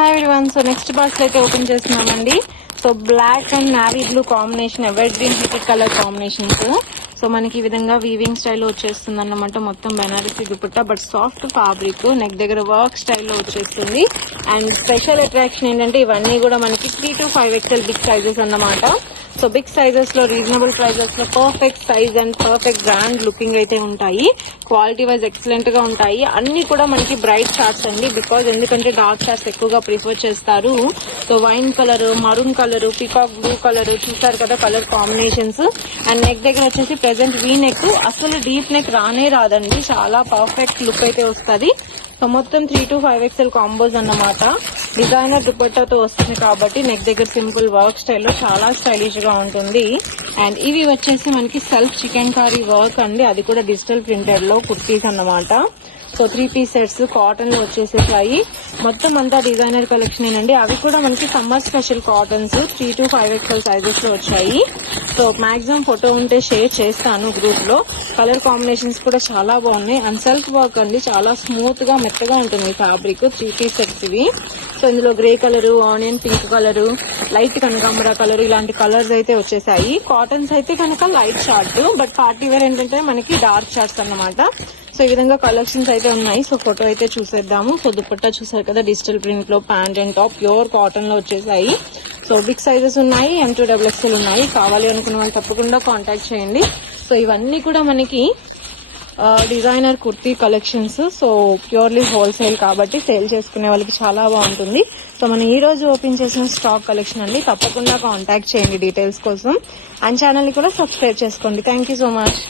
Hi everyone. So next box అయితే open చేస్తున్నామండి. So black and navy blue combination, evergreen heated colour combinations. So మనకి ఈ విధంగా weaving స్టైల్లో వచ్చేస్తుంది అన్నమాట. మొత్తం Banarasi dupatta, but soft fabric, neck దగ్గర వర్క్ స్టైల్లో వచ్చేస్తుంది. అండ్ స్పెషల్ అట్రాక్షన్ ఏంటంటే ఇవన్నీ కూడా మనకి 3 to 5 XL బిగ్ సైజెస్ అన్నమాట. సో బిగ్ సైజెస్ లో రీజనబుల్ ప్రైజెస్ లో perfect size and perfect brand looking అయితే ఉంటాయి. క్వాలిటీ వైజ్ ఎక్సలెంట్ గా ఉంటాయి. అన్ని కూడా మనకి బ్రైట్ షార్ట్స్ అండి, బికాజ్ ఎందుకంటే డార్క్ షార్ట్స్ ఎక్కువగా ప్రిఫర్ చేస్తారు. So wine colour, maroon colour, peacock blue colour చూసారు కదా కలర్ కాంబినేషన్స్. అండ్ నెక్ దగ్గర వచ్చేసి ప్రెసెంట్ వీ నెక్, అసలు డీప్ నెక్ రానే రాదండి, చాలా పర్ఫెక్ట్ లుక్ అయితే వస్తుంది. సో మొత్తం 3 to 5 XL కాంబోస్ అన్నమాట. డిజైనర్ దుపట్టాతో వస్తుంది కాబట్టి నెక్ దగ్గర సింపుల్ వర్క్ స్టైల్లో చాలా స్టైలిష్ గా ఉంటుంది. అండ్ ఇవి వచ్చేసి మనకి సెల్ఫ్ చికెన్ కారీ వర్క్ అండి, అది కూడా డిజిటల్ ప్రింటెడ్ లో కుర్తీస్ అన్నమాట. సో 3 piece సెట్స్ కాటన్ లో వచ్చేసేసాయి. మొత్తం అంతా డిజైనర్ కలెక్షన్ ఏనండి. అవి కూడా మనకి summer special cottons 3 to 5 XL sizes లో వచ్చాయి. సో మాక్సిమం ఫోటో ఉంటే షేర్ చేస్తాను గ్రూప్ లో. కలర్ కాంబినేషన్స్ కూడా చాలా బాగున్నాయి. అండ్ సెల్ఫ్ వర్క్ అండి, చాలా స్మూత్ గా మెత్తగా ఉంటుంది ఫ్యాబ్రిక్. 3 piece సెట్స్ ఇవి. సో ఇందులో grey colour, onion pink colour, light కనకాంబర కలర్, ఇలాంటి కలర్స్ అయితే వచ్చేసాయి. కాటన్స్ అయితే కనుక light short, but party wear ఏంటంటే మనకి డార్క్ షార్ట్స్ అన్నమాట. సో ఈ విధంగా కలెక్షన్స్ అయితే ఉన్నాయి. సో ఫోటో అయితే చూసేద్దాము. సో దుపట్టా చూసారు కదా డిజిటల్ ప్రింట్ లో, pant and top pure cotton లో వచ్చేసాయి. సో బిగ్ సైజెస్ ఉన్నాయి, M2 XXL ఉన్నాయి. కావాలి అనుకున్న వాళ్ళు తప్పకుండా కాంటాక్ట్ చేయండి. సో ఇవన్నీ కూడా మనకి designer kurti collections. So purely wholesale కాబట్టి సేల్ చేసుకునే వాళ్ళకి చాలా బాగుంటుంది. సో మనం ఈ రోజు ఓపెన్ చేసిన స్టాక్ కలెక్షన్ అండి. తప్పకుండా కాంటాక్ట్ చేయండి డీటెయిల్స్ కోసం. అండ్ ఛానల్ ని కూడా సబ్స్క్రైబ్ చేసుకోండి. Thank you so much.